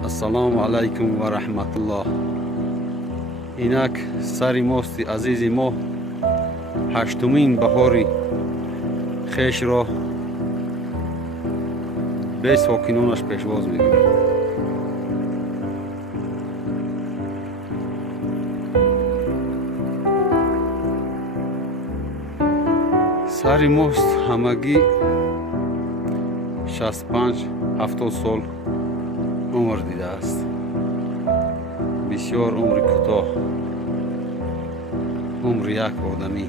السلام علیکم و رحمت الله. اینک سری ماست عزیز ما، هشتمین بهاری خیش را به ساکنانش پیشواز میگیرد. سری ماست همگی 65-70 سال عمر دیده است. بسیار عمر کوتاه، عمر یک آدمی.